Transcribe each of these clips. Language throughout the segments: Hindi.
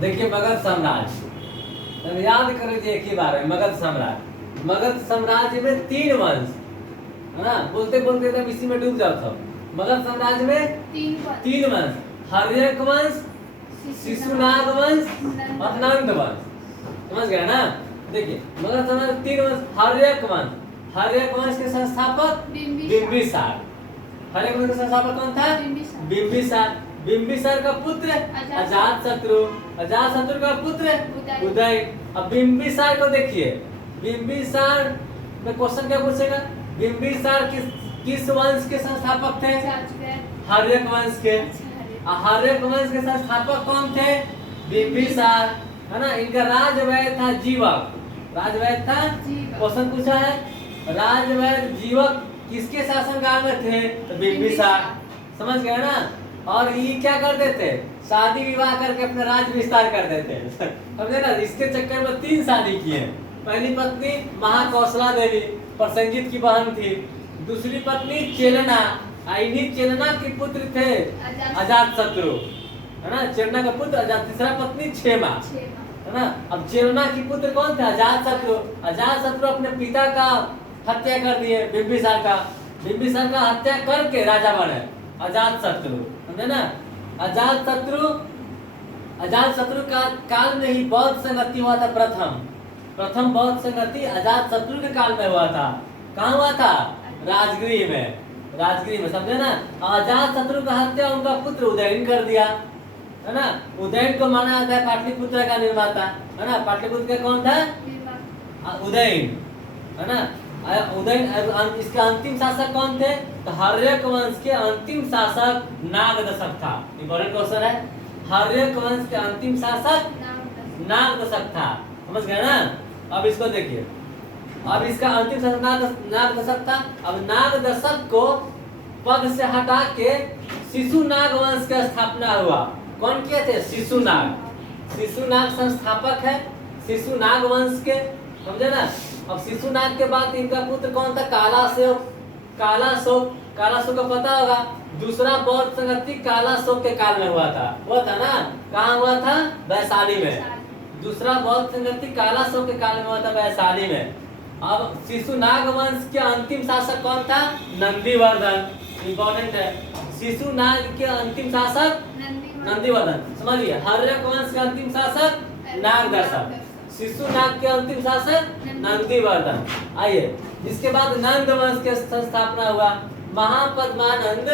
देखिए मगध साम्राज्य, अब याद करो जी एक ही बार में मगध साम्राज्य। मगध साम्राज्य में 3 वंश है ना, बोलते बोलते तब इसी में डूब जाओ सब। मगध साम्राज्य में 3 वंश, हर्यक वंश, शिशुनाग वंश और नंद वंश। समझ गए ना। देखिए मगध साम्राज्य 3 वंश। हर्यक वंश, हर्यक वंश के संस्थापक बिंबिसार। हर्यक वंश का संस्थापक कौन था? बिंबिसार। बिंबिसार का पुत्र अजातशत्रु, अजातशत्रु का पुत्र उदय। अब बिंबिसार को देखिए, बिंबिसार में क्वेश्चन क्या पूछेगा, बिंबिसार किस वंश के संस्थापक थे? हर्यक वंश के। हर्यक वंश के संस्थापक कौन थे? बिंबिसार, है ना। इनका राजवैद्य था जीवक, राजवैद्य था। क्वेश्चन पूछा है राजवैद्य जीवक किसके शासनकाल में थे? तो बिंबिसार। समझ गए ना। और ये क्या करते थे? शादी विवाह करके अपना राज्य विस्तार कर देते थे। समझे ना। इसके चक्कर में 3 शादी किए। पहली पत्नी महाकौशला देवी, प्रसेनजीत की बहन थी। दूसरी पत्नी चेलना, इन्हीं चेलना के पुत्र थे अजातशत्रु, है ना। चेलना का पुत्र अजात। तीसरा पत्नी क्षेमा, है ना। अब चेलना की पुत्र कौन थे? अजातशत्रु। अजातशत्रु अपने पिता का हत्या कर दिए, बिंबिसार का। बिंबिसार का हत्या करके राजा बने अजातशत्रु, समझे ना। अजातशत्रु, अजातशत्रु का काल में ही बौद्ध संगति हुआ था। प्रथम बौद्ध संगति अजातशत्रु के काल में हुआ था। कहाँ हुआ था? राजगृह में, राजगृह में, समझे ना। अजातशत्रु का हत्या उनका पुत्र उदयन कर दिया, है ना। उदयन को माना जाता है पाटलिपुत्र का निर्माता, है ना। पाटलिपुत्र का कौन था? उदयन, है ना। उदयन। इसके अंतिम शासक कौन थे? तो हर्यक वंश के अंतिम शासक नागदशक था। इंपॉर्टेंट क्वेश्चन है। हर्यक वंश के अंतिम शासक नागदशक था। समझ गए ना। अब इसको देखिए, अब इसका अंतिम शासक नागदशक था। अब नागदशक को पद से हटा के शिशुनाग वंश का स्थापना हुआ। कौन किए थे? शिशुनाग। शिशुनाग संस्थापक है शिशुनाग वंश के, समझे ना। अब शिशुनाग के बाद इनका पुत्र कौन था? कालाशोक। कालाशोक, कालाशोक को पता होगा। दूसरा बौद्ध संगति कालाशोक के काल में हुआ था ना। कहाँ हुआ था? वैशाली में। दूसरा बौद्ध संगति कालाशोक के काल में हुआ था, वैशाली में। अब शिशुनाग वंश के अंतिम शासक कौन था? नंदीवर्धन। इंपॉर्टेंट है। शिशुनाग के अंतिम शासक नंदीवर्धन। समझिए, हर्यक वंश के अंतिम शासक नागदशक, शिशुनाग के अंतिम शासक नंदीवर्धन। आइए, इसके बाद नंद वंश के स्थापना हुआ। महापद्मानंद,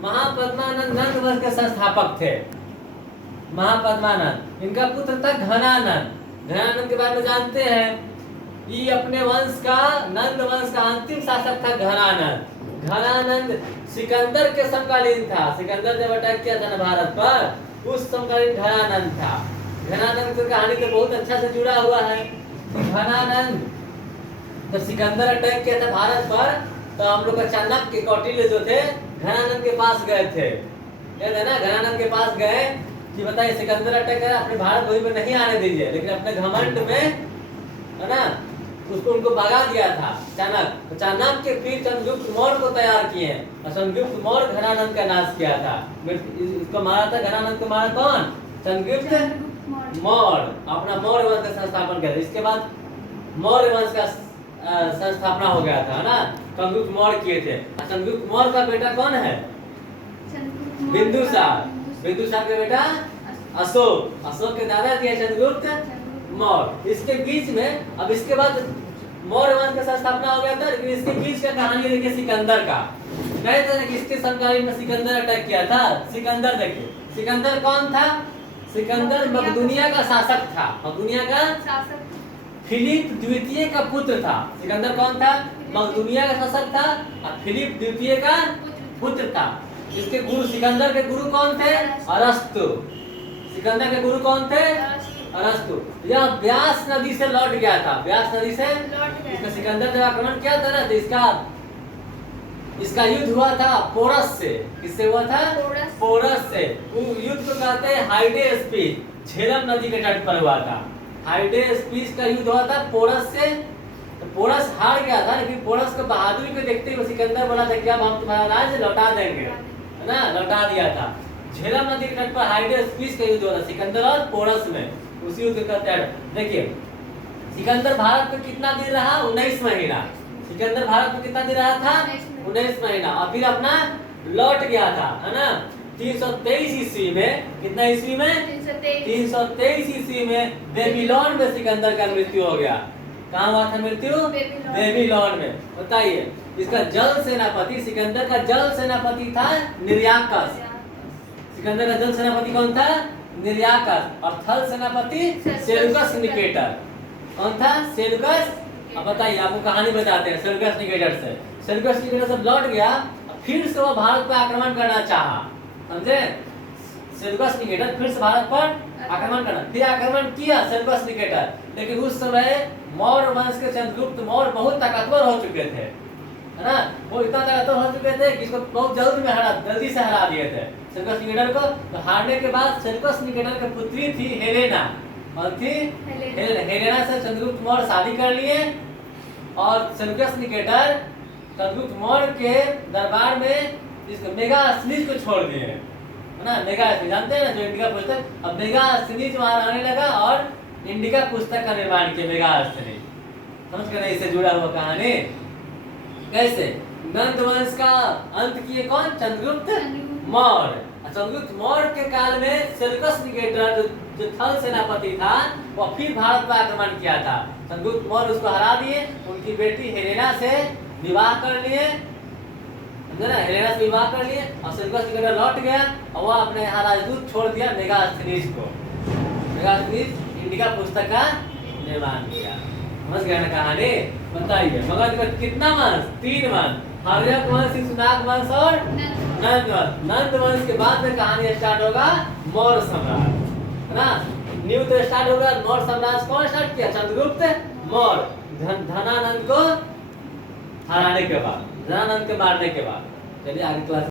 महापद्मानंद नंद वंश के संस्थापक थे। महापद्मानंद, इनका पुत्र था घनानंद। घनानंद के बारे में जानते हैं, ये अपने वंश का, नंद वंश का अंतिम शासक था घनानंद। घनानंद सिकंदर के समकालीन था। सिकंदर जब अटैक किया था ना भारत पर, उस समकालीन घनानंद था। घनानंद की कहानी तो बहुत अच्छा से जुड़ा हुआ है। घनानंद जब सिकंदर अटैक किया था भारत पर, तो हम लोग का चाणक्य कौटिल्य जो थे घनानंद के पास गए थे। याद है ना। घनानंद के पास गए कि बताइए सिकंदर अटैक करा, अपने भारत भूमि पर नहीं आने दीजिए, लेकिन अपने घमंड में, है ना, उसको उनको भगा दिया था चाणक्य। तो चाणक्य फिर चंद्रगुप्त मौर्य को तैयार किए, और चंद्रगुप्त मौर्य घनानंद का नाश किया था। इसको मारा था, घनानंद को मारा कौन? चंद्रगुप्त मौर्य। अपना मौर्य वंश का संस्थापन किया। इसके बाद मौर्य वंश का संस्थापना हो गया था, है ना। चंद्रगुप्त मौर्य किए थे। चंद्रगुप्त मौर्य का बेटा कौन है? बिंदुसार। बिंदुसार का बेटा अशोक। अशोक के दादा थे चंद्रगुप्त मौर्य। इसके बीच में, अब इसके बाद मौर्य वंश का स्थापना हो गया था, लेकिन इसके बीच का कहानी देखिए सिकंदर का। कहे थे ना किसके समकालीन में सिकंदर अटैक किया था? सिकंदर। देखिए सिकंदर कौन था? सिकंदर मकदूनिया का शासक था। मकदूनिया का शासक, फिलिप द्वितीय का पुत्र था। सिकंदर कौन था? मकदूनिया का शासक था और फिलिप द्वितीय का पुत्र था। इसके गुरु, सिकंदर के गुरु कौन थे? अरस्तु। सिकंदर के गुरु कौन थे? अरस्तु। यह ब्यास नदी से लौट गया था। ब्यास नदी से इसका सिकंदर जब आक्रमण किया था ना, तो इसका युद्ध हुआ था पोरस से। किससे हुआ था? पोरस से। युद्ध को कहते हैं हाइडेस्पीस। झेलम नदी के तट पर हुआ था। हाइडेस्पीस का युद्ध हुआ था पोरस से। तो पोरस हार गया था, लेकिन पोरस को बहादुरी को देखते हुए सिकंदर बोला था कि अब हम तुम्हारा राज्य लौटा देंगे, है ना। लौटा दिया था। झेलम नदी के तट पर हाइड्रोस्पीस का युद्ध हुआ था सिकंदर और पोरस में, उसी युद्ध का तैयार। देखिए सिकंदर भारत में कितना दिन रहा? 19 महीना। सिकंदर भारत में कितना दिन रहा था? 19 महीना। और फिर अपना लौट गया था, है ना? 323 ईस्वी में, कितना ईस्वी में? 323 ईस्वी में बेबीलोन में सिकंदर का मृत्यु हो गया। कहाँ हुआ था मृत्यु? बेबीलोन में। बताइए इसका जल सेनापति, सिकंदर का जल सेनापति था निर्याकस। सिकंदर का जल सेनापति कौन था? निर्याकस। और थल सेनापति सेल्यूकस निकेटर। कौन था? सेल्यूकस। अब बताइए, आपको कहानी बताते हैं सेल्यूकस निकेटर से। सेल्यूकस निकेटर से लौट गया, फिर से वो भारत पर आक्रमण करना चाहा, समझे? सेल्यूकस निकेटर फिर से भारत पर आक्रमण करना, फिर आक्रमण किया सेल्यूकस निकेटर। लेकिन उस समय मौर्य वंश के चंद्रगुप्त मौर्य बहुत ताकतवर हो चुके थे, है ना? वो इतना ताकतवर हो चुके थे कि इसको बहुत जल्दी से हरा दिए थे सेल्यूकस निकेटर को। तो हारने के बाद सेल्यूकस निकेटर की पुत्री थी हेलेना। और थी हेलेना से चंद्रगुप्त मौर्य शादी कर लिए और सेल्यूकस निकेटर चंद्रगुप्त मौर्य के दरबार में इसको मेगास्थनीज को छोड़ दिए, है ना? मेगास्थनीज जानते हैं ना, जो इंडिका पुस्तक, अब मेगास्थनीज वहां रहने लगा और इंडिका पुस्तक का निर्माण किया मेगास्थनीज। समझ गए? इससे जुड़ा हुआ कहानी कैसे नंद वंश का अंत किए कौन? चंद्रगुप्त मौर्य। चंद्रगुप्त मौर्य के काल में सेल्यूकस निकेटर जो थल सेनापति था वो फिर भारत पर आक्रमण किया था। चंद्रगुप्त मौर्य उसको हरा दिए, उनकी बेटी हेलेना से विवाह कर लिए, समझे ना? हेलेना से विवाह कर लिए और सेल्यूकस निकेटर लौट गया और वो अपने यहाँ राजदूत छोड़ दिया मेगास्थनीज को। मेगास्थनीज इंडिका पुस्तक का निर्माण किया। समझ गया ना कहानी? बताइए मगध में कितना वंश? 3 वंश, हर्यक वंश, शिशुनाग वंश और नंद वंश। नंद वंश के बाद में कहानी स्टार्ट होगा मौर्य सम्राट, है ना? न्यू तो स्टार्ट होगा मौर्य सम्राट। कौन स्टार्ट किया? चंद्रगुप्त मौर्य। धनानंद को हराने के बाद, धनानंद के मारने के बाद। चलिए आगे क्लास